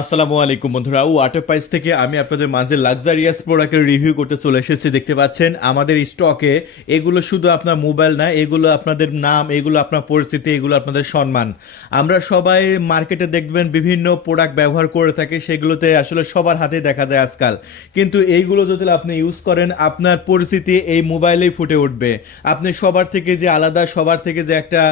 আসসালামু আলাইকুম বন্ধুরা, ওয়াটার প্রাইস থেকে আমি আপনাদের মাঝে লাক্সারিয়াস প্রোডাক্টের রিভিউ করতে চলে এসেছি। দেখতে পাচ্ছেন আমাদের স্টকে এগুলো শুধু আপনার মোবাইল না, এগুলো আপনাদের নাম, এগুলো আপনার পরিস্থিতি, এগুলো আপনাদের সম্মান। আমরা সবাই মার্কেটে দেখবেন বিভিন্ন প্রোডাক্ট ব্যবহার করে থাকে, সেগুলোতে আসলে সবার হাতে দেখা যায় আজকাল। কিন্তু এইগুলো যদি আপনি ইউজ করেন, আপনার পরিস্থিতি এই মোবাইলেই ফুটে উঠবে। আপনি সবার থেকে যে আলাদা, সবার থেকে যে একটা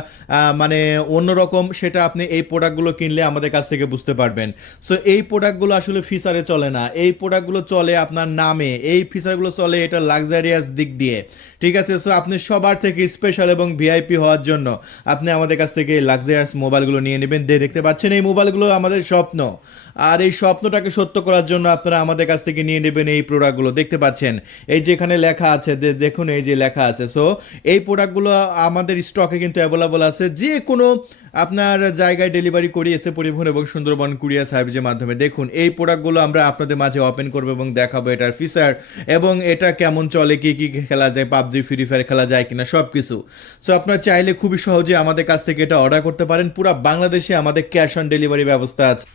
মানে অন্যরকম, সেটা আপনি এই প্রোডাক্টগুলো কিনলে আমাদের কাছ থেকে বুঝতে পারবেন। সো এই প্রোডাক্টগুলো আসলে ফিচারে চলে না, এই প্রোডাক্টগুলো চলে আপনার নামে, এই ফিচারগুলো চলে এটা লাক্সারিয়াস দিক দিয়ে। ঠিক আছে, সো আপনি সবার থেকে স্পেশাল এবং ভিআইপি হওয়ার জন্য আপনি আমাদের কাছ থেকে এই লাক্সারিয়াস মোবাইলগুলো নিয়ে নেবেন। দেখতে পাচ্ছেন এই মোবাইলগুলো আমাদের স্বপ্ন, আর এই স্বপ্নটাকে সত্য করার জন্য আপনারা আমাদের কাছ থেকে নিয়ে নেবেন এই প্রোডাক্টগুলো। দেখতে পাচ্ছেন এই যে এখানে লেখা আছে, দেখুন এই যে লেখা আছে। সো এই প্রোডাক্টগুলো আমাদের স্টকে কিন্তু অ্যাভেলেবল আছে। যে কোনো আপনার জায়গায় ডেলিভারি করি এসে পরিবহন এবং সুন্দরবন কুরিয়ার সার্ভিসের মাধ্যমে। দেখুন এই প্রোডাক্টগুলো আমরা আপনাদের মাঝে ওপেন করবো এবং দেখাবো এটার ফিচার এবং এটা কেমন চলে, কি কি খেলা যায়, পাবজি ফ্রি ফায়ার খেলা যায় কিনা, সব কিছু। সো আপনারা চাইলে খুবই সহজে আমাদের কাছ থেকে এটা অর্ডার করতে পারেন। পুরো বাংলাদেশে আমাদের ক্যাশ অন ডেলিভারি ব্যবস্থা আছে।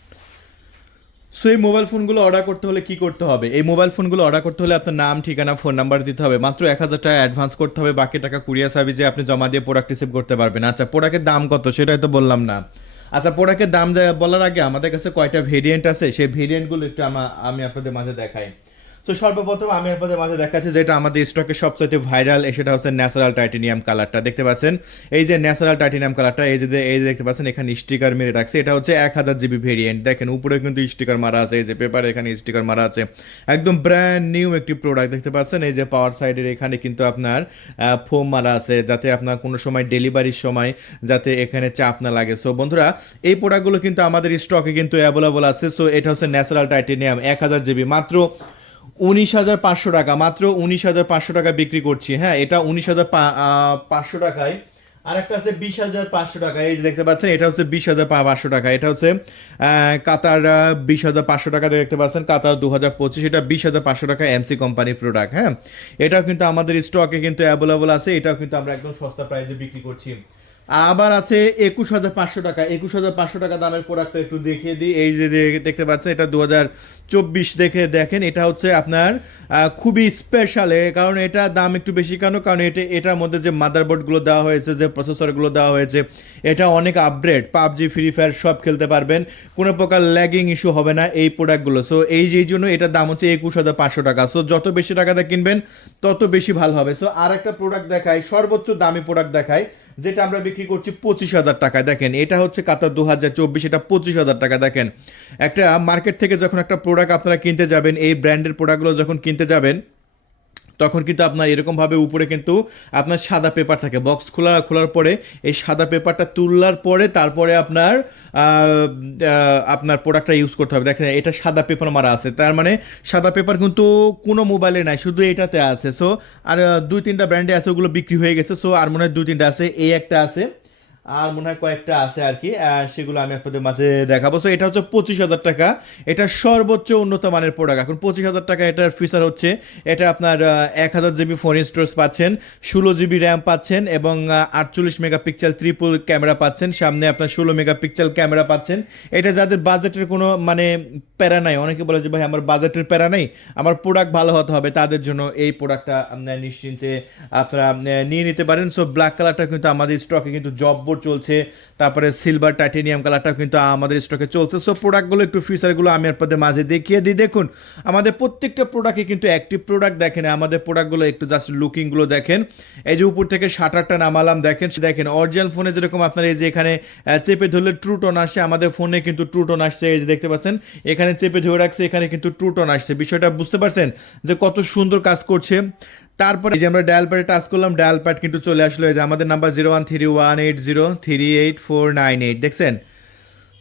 সো এই মোবাইল ফোনগুলো অর্ডার করতে হলে কি করতে হবে? এই মোবাইল ফোনগুলো অর্ডার করতে হলে আপনার নাম, ঠিকানা, ফোন নাম্বার দিতে হবে। মাত্র 1,000 টাকা অ্যাডভান্স করতে হবে, বাকি টাকা কুরিয়ার সার্ভিসে আপনি জমা দিয়ে প্রোডাক্ট রিসিভ করতে পারবেন। আচ্ছা, প্রোডাক্টের দাম কত সেটাই তো বললাম না। আচ্ছা, প্রোডাক্টের দাম বলার আগে আমাদের কাছে কয়টা ভেরিয়েন্ট আছে সেই ভেরিয়েন্টগুলো একটু আমি আপনাদের মাঝে দেখাই। তো সর্বপ্রথম আমি আপনাদের মাঝে দেখাচ্ছি যেটা আমাদের স্টকে সবচেয়ে ভাইরাল, সেটা হচ্ছে ন্যাচারাল টাইটেনিয়াম কালারটা। দেখতে পাচ্ছেন এই যে ন্যাচারাল টাইটেনিয়াম কালারটা, এই যে দেখতে পাচ্ছেন এখানে স্টিকার মেরে রাখছে। এটা হচ্ছে 1000 জিবি ভেরিয়েন্ট। দেখেন উপরে কিন্তু স্টিকার মারা আছে, এই যে পেপারে এখানে স্টিকার মারা আছে। একদম ব্র্যান্ড নিউ একটি প্রোডাক্ট। দেখতে পাচ্ছেন এই যে পাওয়ার সাইডের এখানে কিন্তু আপনার ফোম মারা আছে, যাতে আপনার কোনো সময় ডেলিভারির সময় যাতে এখানে চাপ না লাগে। সো বন্ধুরা, এই প্রোডাক্টগুলো কিন্তু আমাদের স্টকে কিন্তু অ্যাভেলেবল আছে। সো এটা হচ্ছে ন্যাচারাল টাইটেনিয়াম 1000 জিবি, মাত্র 19,500 টাকা, মাত্র 19,500 টাকা বিক্রি করছি। হ্যাঁ, এটা 19,500 টাকায়। আর একটা আছে 20,500 টাকা, এই যে দেখতে পাচ্ছেন এটা হচ্ছে 20,500 টাকা। এটা হচ্ছে কাতার 20,500 টাকা দেখতে পাচ্ছেন, কাতার 2025, এটা 20,500 টাকা এমসি কোম্পানির প্রোডাক্ট। হ্যাঁ, এটাও কিন্তু আমাদের স্টকে কিন্তু অ্যাভেলেবল আছে, এটাও কিন্তু আমরা একদম সস্তা প্রাইসে বিক্রি করছি। আবার আছে 21,500 টাকা, 21,500 টাকা দামের প্রোডাক্টটা একটু দেখিয়ে দিই। এই যে দেখতে পাচ্ছেন এটা 2024 দেখে দেখেন, এটা হচ্ছে আপনার খুবই স্পেশাল। কারণ এটা দাম একটু বেশি কেন, কারণ এটার মধ্যে যে মাদারবোর্ডগুলো দেওয়া হয়েছে, যে প্রসেসরগুলো দেওয়া হয়েছে, এটা অনেক আপগ্রেড। পাবজি ফ্রি ফায়ার সব খেলতে পারবেন, কোনো প্রকার ল্যাগিং ইস্যু হবে না এই প্রোডাক্টগুলো। সো এই জন্য এটার দাম হচ্ছে 21,500 টাকা। সো যত বেশি টাকাতে কিনবেন তত বেশি ভালো হবে। সো আর একটা প্রোডাক্ট দেখাই, সর্বোচ্চ দামি প্রোডাক্ট দেখাই, যেটা আমরা বিক্রি করছি 25,000 টাকায়। দেখেন এটা হচ্ছে কাতার 2024, এটা 25,000 টাকা। দেখেন একটা মার্কেট থেকে যখন একটা প্রোডাক্ট আপনারা কিনতে যাবেন, এই ব্র্যান্ডের প্রোডাক্টগুলো যখন কিনতে যাবেন, তখন কিন্তু আপনার এরকমভাবে উপরে কিন্তু আপনার সাদা পেপার থাকে। বক্স খোলার পরে এই সাদা পেপারটা তুললার পরে তারপরে আপনার প্রোডাক্টটা ইউজ করতে হবে। দেখেন এটা সাদা পেপার মারা আছে, তার মানে সাদা পেপার কিন্তু কোনো মোবাইলে নাই, শুধু এটাতে আছে। সো আর 2-3টা ব্র্যান্ডে আছে, ওগুলো বিক্রি হয়ে গেছে। সো আর মনে হয় 2-3টা আছে, এই একটা আছে, আর মনে হয় কয়েকটা আছে আর কি, সেগুলো আমি আপনাদের মাঝে দেখাবো। সো এটা হচ্ছে 25,000 টাকা, এটা সর্বোচ্চ উন্নত মানের প্রোডাক্ট। এখন 25,000 টাকা এটার ফিচার হচ্ছে, এটা আপনার 1,000 জিবি ফোন স্টোরেজ পাচ্ছেন, 16 জিবি র্যাম পাচ্ছেন এবং 48 মেগাপিক্সেল ট্রিপল ক্যামেরা পাচ্ছেন, সামনে আপনার 16 মেগাপিক্সেল ক্যামেরা পাচ্ছেন। এটা যাদের বাজেটের কোনো মানে প্যারা নাই, অনেকে বলে যে ভাই আমার বাজেটের প্যারা নেই, আমার প্রোডাক্ট ভালো হতে হবে, তাদের জন্য এই প্রোডাক্টটা আপনার নিশ্চিন্তে আপনারা নিয়ে নিতে পারেন। সো ব্ল্যাক কালারটা কিন্তু আমাদের স্টকে কিন্তু জব্বর চলছে, তারপরে সিলভার টাইটেনিয়াম কালারটাও কিন্তু আমাদের স্টকে চলছে। সো প্রোডাক্টগুলো একটু ফিচারগুলো আমি আপনাদের মাঝে দেখিয়ে দিই। দেখুন আমাদের প্রত্যেকটা প্রোডাক্টে কিন্তু অ্যাক্টিভ প্রোডাক্ট। দেখেন আমাদের প্রোডাক্টগুলো একটু জাস্ট লুকিংগুলো দেখেন, এই যে উপর থেকে শাটারটা নামালাম, দেখেন অরিজিনাল ফোনে যেরকম আপনার এই যে এখানে চেপে ধরলে ট্রু টোন আসে, আমাদের ফোনে কিন্তু ট্রু টোন আসছে। এই যে দেখতে পাচ্ছেন এখানে চেপে ধরে রাখছে, এখানে কিন্তু ট্রু টোন আসছে। বিষয়টা বুঝতে পারছেন যে কত সুন্দর কাজ করছে। তারপরে এই যে আমরা ডায়াল প্যাডে টাচ করলাম, ডায়াল প্যাড কিন্তু চলে আসলো। এই যে আমাদের নাম্বার 0131803898, দেখছেন।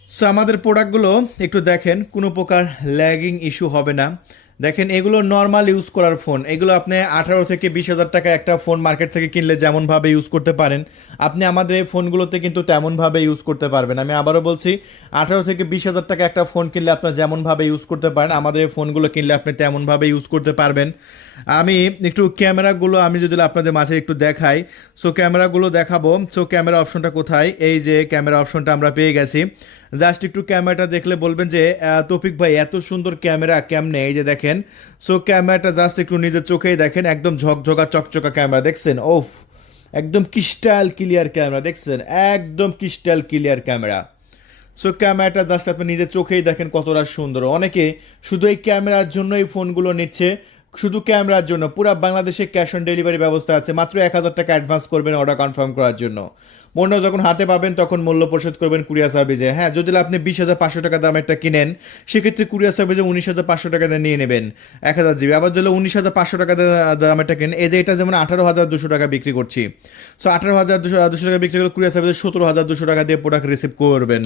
সো আমাদের প্রোডাক্টগুলো একটু দেখেন, কোনো প্রকার ল্যাগিং ইস্যু হবে না। দেখেন এগুলো নর্মাল ইউজ করার ফোন, এগুলো আপনি 18 থেকে 20,000 টাকা একটা ফোন মার্কেট থেকে কিনলে যেমনভাবে ইউজ করতে পারেন, আপনি আমাদের এই ফোনগুলোতে কিন্তু তেমনভাবে ইউজ করতে পারবেন। আমি আবারও বলছি, 18 থেকে 20,000 টাকা একটা ফোন কিনলে আপনার যেমনভাবে ইউজ করতে পারেন, আমাদের এই ফোনগুলো কিনলে আপনি তেমনভাবে ইউজ করতে পারবেন। আমি একটু ক্যামেরাগুলো আমি যদি আপনাদের মাঝে একটু দেখাই, সো ক্যামেরাগুলো দেখাবো। সো ক্যামেরা অপশনটা কোথায়? এই যে ক্যামেরা অপশনটা আমরা পেয়ে গেছি। জাস্ট একটু ক্যামেরাটা দেখলে বলবেন যে তৌফিক ভাই এত সুন্দর ক্যামেরা কেমনে, এই যে দেখেন। সো ক্যামেরাটা জাস্ট একটু নিজের চোখেই দেখেন, একদম ঝকঝকা চকচকা ক্যামেরা দেখছেন, ওফ একদম ক্রিস্টাল ক্লিয়ার ক্যামেরা দেখছেন, একদম ক্রিস্টাল ক্লিয়ার ক্যামেরা। সো ক্যামেরাটা জাস্ট আপনি নিজের চোখেই দেখেন কতটা সুন্দর। অনেকে শুধু এই ক্যামেরার জন্য এই ফোনগুলো নিচ্ছে, শুধু ক্যামেরার জন্য। পুরো বাংলাদেশে ক্যাশ অন ডেলিভারি ব্যবস্থা আছে, মাত্র 1,000 টাকা অ্যাডভান্স করবেন অর্ডার কনফার্ম করার জন্য। পণ্য যখন হাতে পাবেন তখন মূল্য পরিশোধ করবেন কুরিয়ার সার্ভিসে। হ্যাঁ, যদি আপনি 20,500 টাকা দামেরটা কিনেন, সেক্ষেত্রে কুরিয়ার সার্ভিসে 19,500 টাকা দিয়ে নিয়ে নেবেন 1,000 জিবি। আবার যদি 19,500 টাকা দামেরটা কিনেন, এই যে এটা যেমন 18,200 টাকা বিক্রি করছি, সো 18,200 টাকা বিক্রি করলে কুরিয়ার সার্ভিসে 17,200 টাকা দিয়ে প্রোডাক্ট রিসিভ করবেন।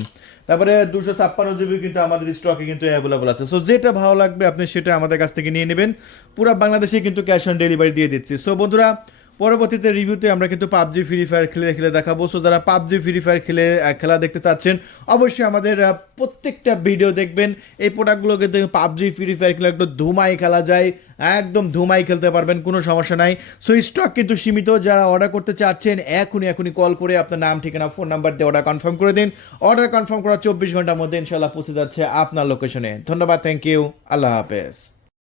তারপরে 256 জিবি কিন্তু আমাদের স্টকে কিন্তু অ্যাভেলেবল আছে। সো যেটা ভালো লাগবে আপনি সেটা আমাদের কাছ থেকে নিয়ে নেবেন। পুরো বাংলাদেশে কিন্তু ক্যাশ অন ডেলিভারি দিয়ে দিচ্ছি। সো বন্ধুরা, পরবর্তীতে রিভিউতে আমরা কিন্তু পাবজি ফ্রি ফায়ার খেলে খেলে দেখাবো। সো যারা পাবজি ফ্রি ফায়ার খেলা দেখতে চাচ্ছেন, অবশ্যই আমাদের প্রত্যেকটা ভিডিও দেখবেন। এই প্রোডাক্টগুলো কিন্তু পাবজি ফ্রি ফায়ার খেলে একদম ধুমাই খেলা যায়, একদম ধুমাই খেলতে পারবেন, কোনো সমস্যা নাই। সো স্টক কিন্তু সীমিত। যারা অর্ডার করতে চাচ্ছেন এখনই কল করে আপনার নাম, ঠিকানা, ফোন নাম্বার দিয়ে অর্ডার কনফার্ম করে দিন। অর্ডার কনফার্ম করার 24 ঘন্টার মধ্যে ইনশাল্লাহ পৌঁছে যাচ্ছে আপনার লোকেশনে। ধন্যবাদ, থ্যাংক ইউ, আল্লাহ হাফেজ।